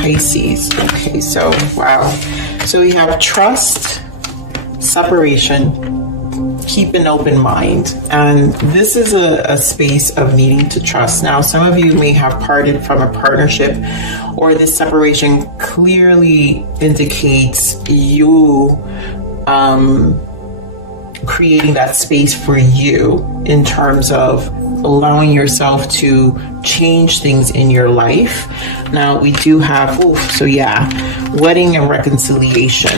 Pisces. Okay, so wow. So we have trust, separation, keep an open mind. And this is a space of needing to trust. Now, some of you may have parted from a partnership, or this separation clearly indicates you creating that space for you in terms of allowing yourself to change things in your life. Now we do have, wedding and reconciliation,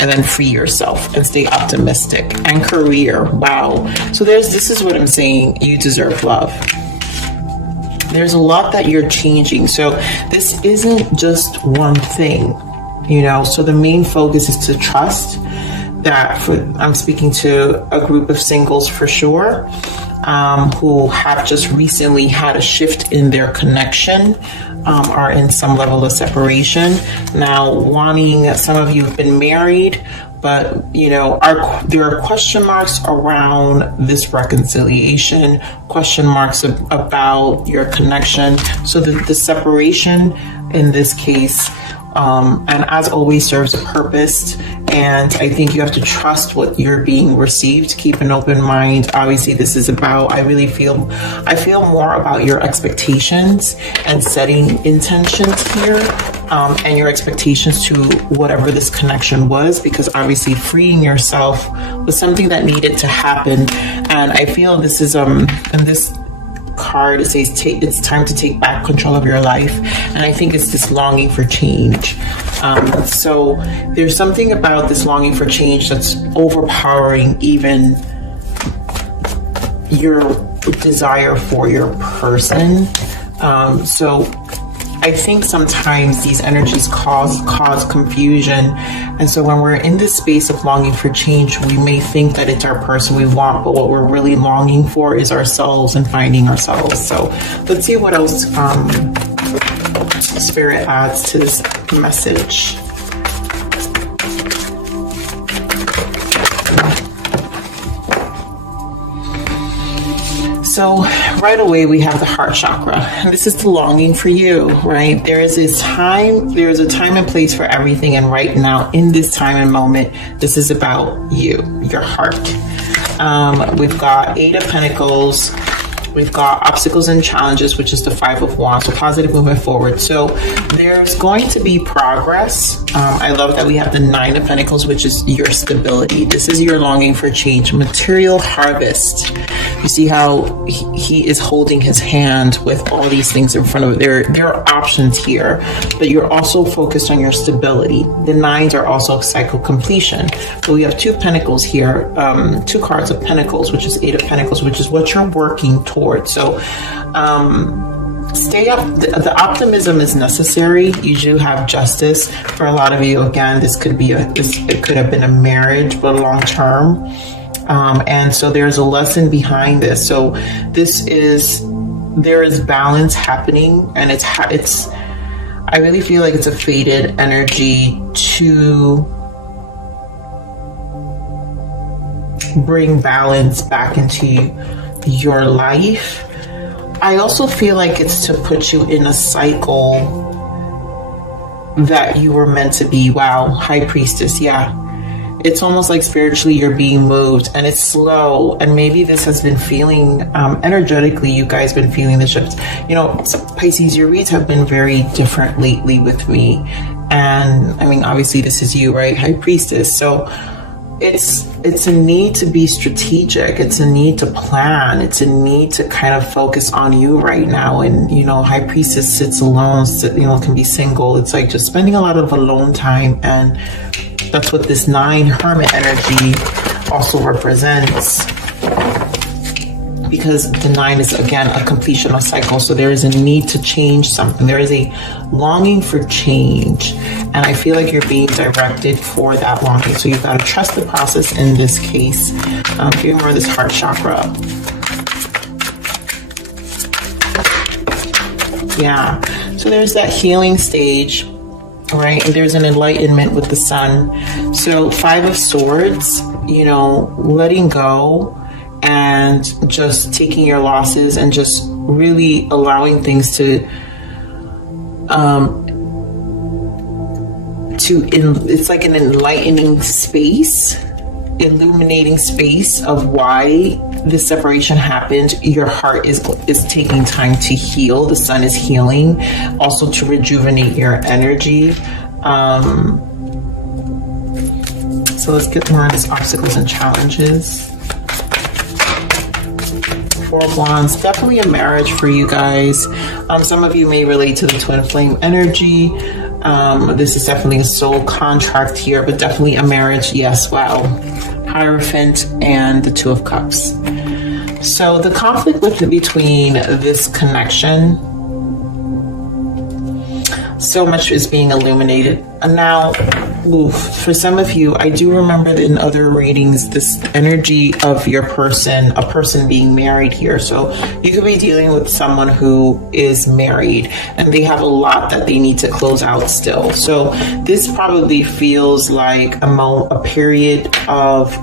and then free yourself and stay optimistic, and career. Wow. So this is what I'm saying. You deserve love. There's a lot that you're changing. So this isn't just one thing, so the main focus is to trust that. I'm speaking to a group of singles for sure, who have just recently had a shift in their connection, are in some level of separation. Now, some of you have been married, but there are question marks around this reconciliation, question marks about your connection. So the separation in this case, and as always, serves a purpose. And I think you have to trust what you're being received. Keep an open mind. Obviously, this is about, I feel more about your expectations and setting intentions here, and your expectations to whatever this connection was, because obviously freeing yourself was something that needed to happen. And I feel this is, in this card, it says it's time to take back control of your life, and I think it's this longing for change. So there's something about this longing for change that's overpowering even your desire for your person. So I think sometimes these energies cause confusion. And so when we're in this space of longing for change, we may think that it's our person we want, but what we're really longing for is ourselves and finding ourselves. So let's see what else Spirit adds to this message. So right away we have the heart chakra, and this is the longing for you, right? There is a time and place for everything, and right now in this time and moment, this is about you, your heart. We've got 8 of Pentacles. We've got obstacles and challenges, which is the 5 of Wands, so positive movement forward. So there's going to be progress. I love that we have the 9 of Pentacles, which is your stability. This is your longing for change, material harvest. You see how he is holding his hand with all these things in front of it. There are options here, but you're also focused on your stability. The 9s are also cycle completion. So we have 2 Pentacles here, 2 cards of Pentacles, which is 8 of Pentacles, which is what you're working towards. So stay up. The optimism is necessary. You do have justice. For a lot of you, again, it could have been a marriage, but long term. And so there's a lesson behind this. So there is balance happening, and I really feel like it's a fated energy to bring balance back into your life. I also feel like it's to put you in a cycle that you were meant to be. Wow, High Priestess, yeah. It's almost like spiritually you're being moved, and it's slow, and maybe this has been feeling energetically, you guys been feeling the shifts. Pisces, your reads have been very different lately with me, and obviously this is you, right? High Priestess. So it's a need to be strategic. It's a need to plan. It's a need to kind of focus on you right now. And, High Priestess sits alone, can be single. It's like just spending a lot of alone time. And that's what this 9 Hermit energy also represents. Because the 9 is, again, a completion of cycle. So there is a need to change something. There is a longing for change. And I feel like you're being directed for that longing. So you've got to trust the process in this case. Feel more of this heart chakra. Yeah. So there's that healing stage, right? And there's an enlightenment with the sun. So 5 of Swords, letting go and just taking your losses and just really allowing things to it's like an enlightening space, illuminating space of why this separation happened. Your heart is taking time to heal. The sun is healing, also to rejuvenate your energy. So let's get more on these obstacles and challenges. Four of Wands, definitely a marriage for you guys. Some of you may relate to the twin flame energy. This is definitely a soul contract here, but definitely a marriage. Yes, wow. Hierophant and the Two of Cups. So the conflict between this connection, so much is being illuminated. And now, for some of you, I do remember in other readings, this energy of a person being married here. So you could be dealing with someone who is married and they have a lot that they need to close out still. So this probably feels like a period of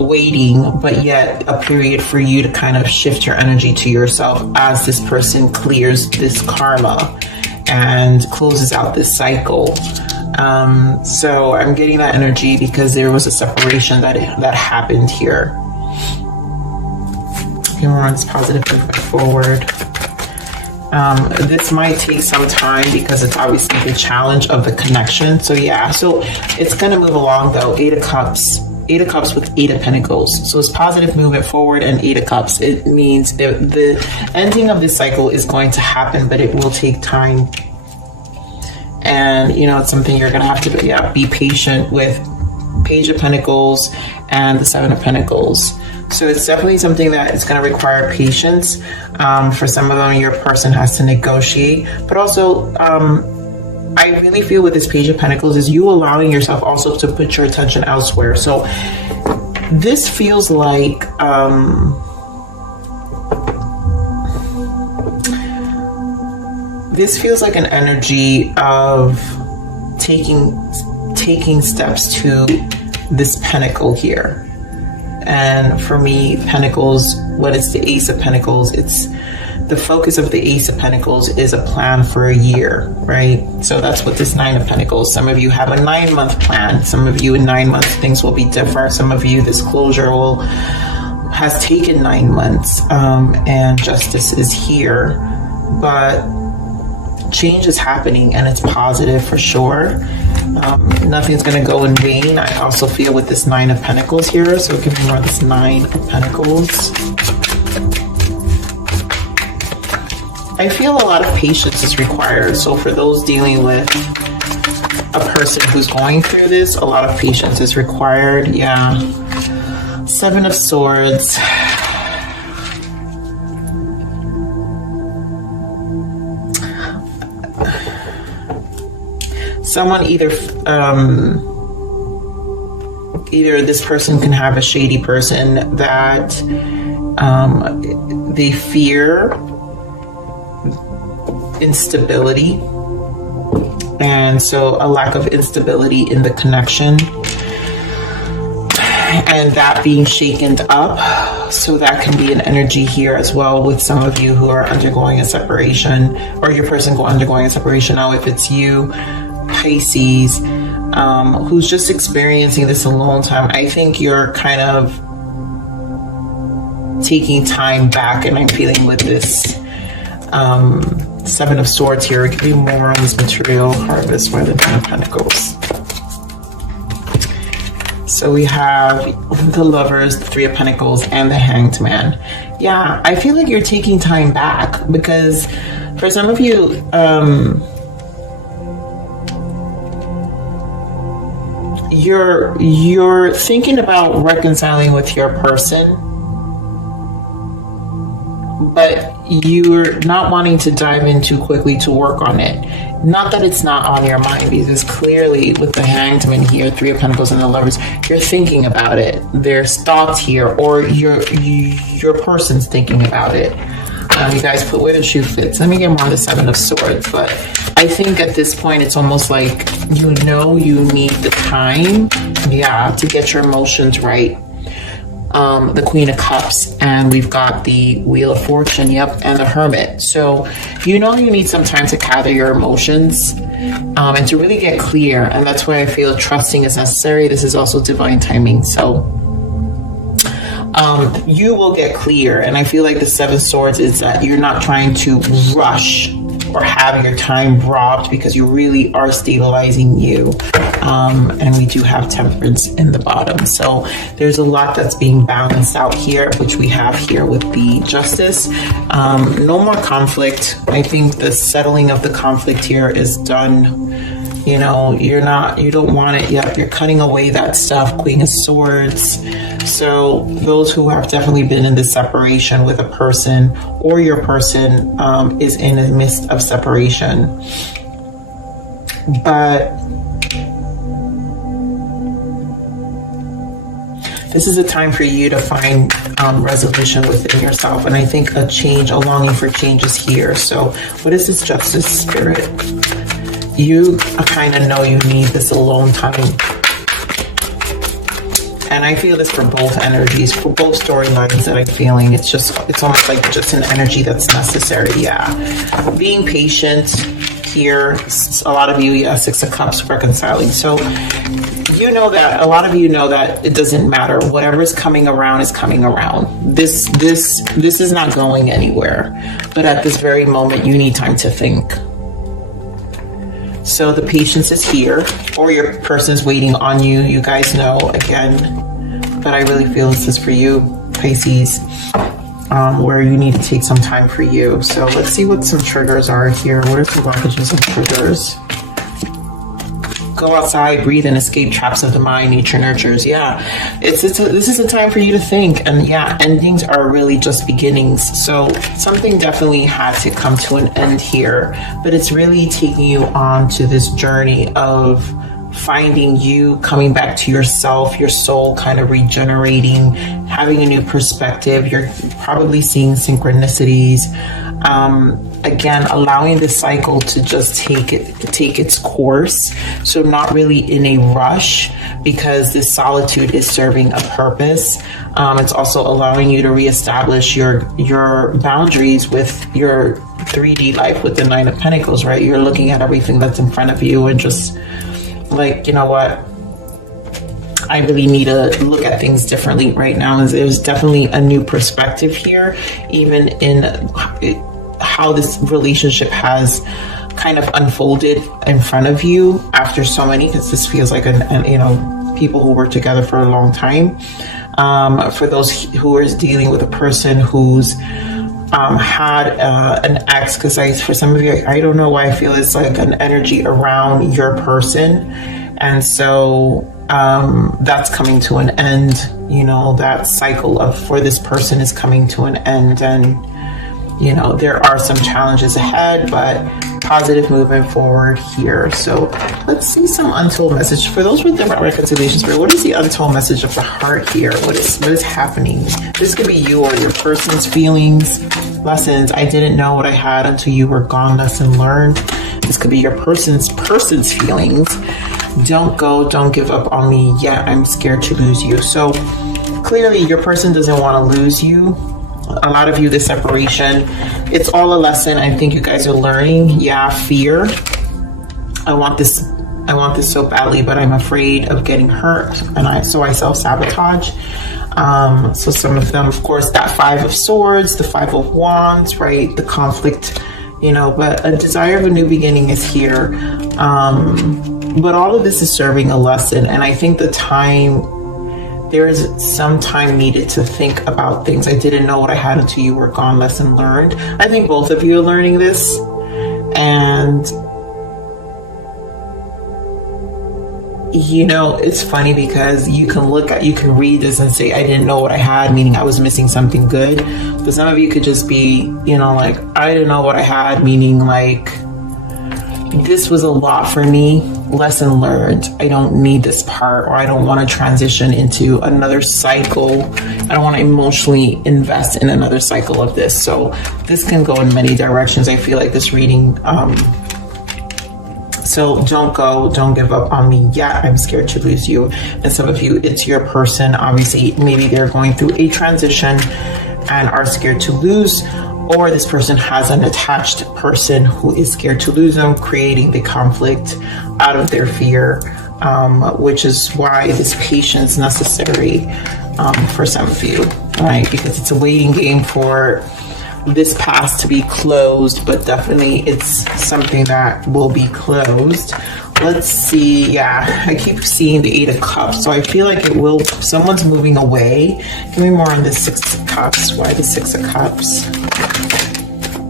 waiting, but yet a period for you to kind of shift your energy to yourself as this person clears this karma and closes out this cycle. So I'm getting that energy because there was a separation that happened here. Okay, we're on this positive movement forward. This might take some time because it's obviously the challenge of the connection. So yeah, so it's going to move along though. Eight of Cups with Eight of Pentacles. So it's positive movement forward and Eight of Cups. It means the ending of this cycle is going to happen, but it will take time. And, it's something you're going to have to be patient with. Page of Pentacles and the Seven of Pentacles. So it's definitely something that is going to require patience. For some of them, your person has to negotiate. But also, I really feel with this Page of Pentacles is you allowing yourself also to put your attention elsewhere. So this feels like an energy of taking steps to this pentacle here. And for me, Pentacles, what is the Ace of Pentacles? It's the focus of the Ace of Pentacles is a plan for a year, right? So that's what this Nine of Pentacles. Some of you have a 9-month plan. Some of you in 9 months, things will be different. Some of you, this closure has taken 9 months, and justice is here. But change is happening and it's positive for sure. Nothing's going to go in vain. I also feel with this Nine of Pentacles here. So give me more of this Nine of Pentacles. I feel a lot of patience is required. So for those dealing with a person who's going through this, a lot of patience is required. Yeah. Seven of Swords. Someone either this person can have a shady person that they fear instability, and so a lack of instability in the connection, and that being shaken up. So that can be an energy here as well with some of you who are undergoing a separation, or your person undergoing a separation. Now, if it's you, Pisces, who's just experiencing this alone time, I think you're kind of taking time back, and I'm feeling with this Seven of Swords here. Give me more on this material harvest by the Ten of Pentacles. So we have the Lovers, the Three of Pentacles, and the Hanged Man. Yeah, I feel like you're taking time back because for some of you, you're thinking about reconciling with your person, but you're not wanting to dive in too quickly to work on it. Not that it's not on your mind, because clearly with the Hanged Man here, Three of Pentacles and the Lovers, you're thinking about it. There's thoughts here, or your person's thinking about it. You guys put where the shoe fits. Let me get more on the Seven of Swords. But I think at this point, it's almost like you need the time, to get your emotions right. the Queen of Cups, and we've got the Wheel of Fortune, and the Hermit. So you need some time to gather your emotions and to really get clear, and that's why I feel trusting is necessary. This is also divine timing. So you will get clear, and I feel like the Seven Swords is that you're not trying to rush or have your time robbed, because you really are stabilizing you. And we do have Temperance in the bottom. So there's a lot that's being balanced out here, which we have here with the Justice. No more conflict. I think the settling of the conflict here is done. You don't want it yet. You're cutting away that stuff. Queen of Swords. So those who have definitely been in this separation with a person, or your person is in the midst of separation. But this is a time for you to find resolution within yourself. And I think a longing for change is here. So what is this Justice Spirit? You kind of know you need this alone time. And I feel this for both energies, for both storylines that I'm feeling. It's almost like just an energy that's necessary. Yeah. Being patient here. A lot of you, Six of Cups, reconciling. So a lot of you know that it doesn't matter. Whatever is coming around is coming around. This is not going anywhere. But at this very moment, you need time to think. So the patience is here, or your person is waiting on you. You guys know, again, but I really feel this is for you, Pisces, where you need to take some time for you. So let's see what some triggers are here. What are some blockages and triggers? Go outside, breathe, and escape traps of the mind. Nature nurtures. Yeah, this is a time for you to think, and endings are really just beginnings. So something definitely had to come to an end here, but it's really taking you on to this journey of finding you, coming back to yourself, your soul kind of regenerating, having a new perspective. You're probably seeing synchronicities. Again, allowing the cycle to just take its course. So not really in a rush, because this solitude is serving a purpose. It's also allowing you to reestablish your boundaries with your 3D life with the Nine of Pentacles, right? You're looking at everything that's in front of you and just like, you know what? I really need to look at things differently right now. There's definitely a new perspective here, even in how this relationship has kind of unfolded in front of you after so many, because this feels like people who were together for a long time. For those who are dealing with a person who's had an ex, because for some of you, I don't know why I feel it's like an energy around your person, and so that's coming to an end. That cycle for this person is coming to an end, and there are some challenges ahead, but positive movement forward here. So let's see some untold message for those with different reconciliations. What is the untold message of the heart here? What is happening? This could be you or your person's feelings, lessons. I didn't know what I had until you were gone. Lesson learned. This could be your person's feelings. Don't give up on me yet. I'm scared to lose you. So clearly your person doesn't want to lose you. A lot of you, the separation, it's all a lesson. I think you guys are learning. Yeah, fear. I want this so badly, but I'm afraid of getting hurt, and so I self-sabotage. So some of them, of course, that Five of Swords, the Five of Wands, right? The conflict, but a desire of a new beginning is here. But all of this is serving a lesson, and I think there is some time needed to think about things. I didn't know what I had until you were gone. Lesson learned. I think both of you are learning this. And, it's funny because you can read this and say, I didn't know what I had, meaning I was missing something good. But some of you could just be, like, I didn't know what I had, meaning like, this was a lot for me. Lesson learned. I don't need this part, or I don't want to transition into another cycle. I don't want to emotionally invest in another cycle of this. So this can go in many directions. I feel like this reading So don't give up on me yet. I'm scared to lose you. And some of you, it's your person. Obviously, maybe they're going through a transition and are scared to lose, or this person has an attached person who is scared to lose them, creating the conflict out of their fear, which is why this patience is necessary for some of you, right? Because it's a waiting game for this past to be closed, but definitely it's something that will be closed. Let's see. Yeah, I keep seeing the 8 of Cups, so I feel like it will, someone's moving away. Give me more on the 6 of Cups. Why the 6 of Cups?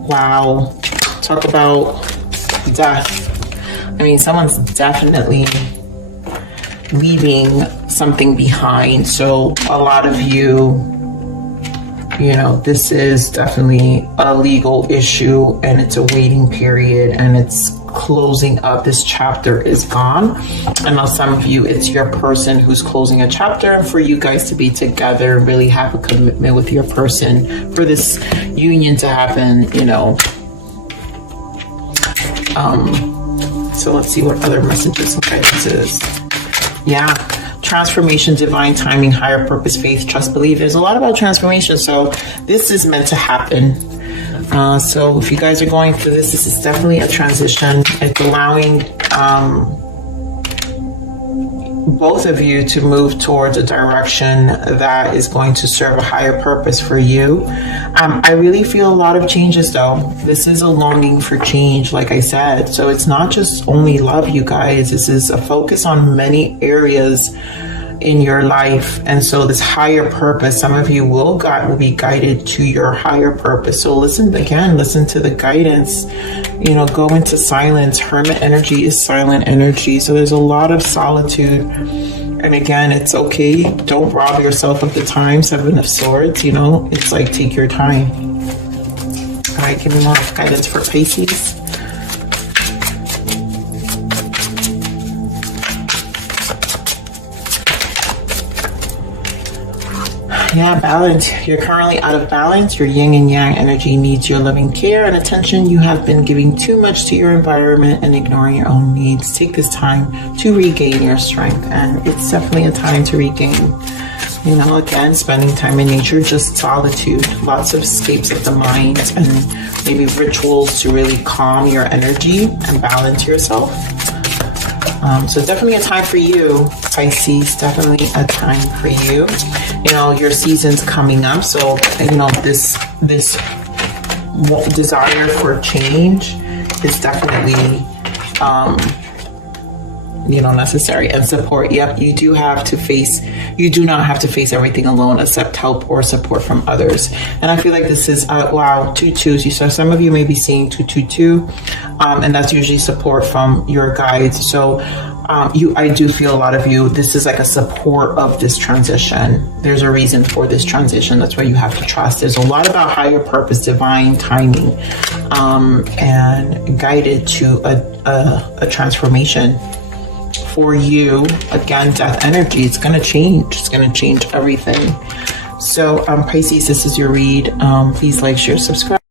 Wow. Talk about death. I mean, someone's definitely leaving something behind. So a lot of you, you know, this is definitely a legal issue and it's a waiting period and it's closing up. This chapter is gone. And now some of you, it's your person who's closing a chapter, and for you guys to be together, really have a commitment with your person for this union to happen, you know. So let's see what other messages and guidances. Yeah. Transformation, divine timing, higher purpose, faith, trust, believe. There's a lot about transformation. So this is meant to happen. So if you guys are going through this, this is definitely a transition. It's allowing both of you to move towards a direction that is going to serve a higher purpose for you. I really feel a lot of changes though. This is a longing for change, like I said. So it's not just only love, you guys. This is a focus on many areas in your life. And so this higher purpose, some of you will be guided to your higher purpose. So listen to the guidance, you know, go into silence. Hermit energy is silent energy. So there's a lot of solitude. And again, it's okay. Don't rob yourself of the time. 7 of Swords, you know, it's like, take your time. All right, give me more guidance for Pisces. Yeah, balance. You're currently out of balance. Your yin and yang energy needs your loving care and attention. You have been giving too much to your environment and ignoring your own needs. Take this time to regain your strength, and it's definitely a time to regain. You know, again, spending time in nature, just solitude, lots of escapes of the mind, and maybe rituals to really calm your energy and balance yourself. So definitely a time for you, Pisces, definitely a time for you. You know, your season's coming up. So, you know, this desire for change is definitely, you know, necessary, and support. Yep, you do not have to face everything alone, accept help or support from others. And I feel like this is, wow, 2 2s. So some of you may be seeing 2 2 2, and that's usually support from your guides. So I do feel a lot of you, this is like a support of this transition. There's a reason for this transition. That's why you have to trust. There's a lot about higher purpose, divine timing, and guided to a transformation for you. Again, death energy, it's going to change. It's going to change everything. So Pisces, this is your read. Please like, share, subscribe.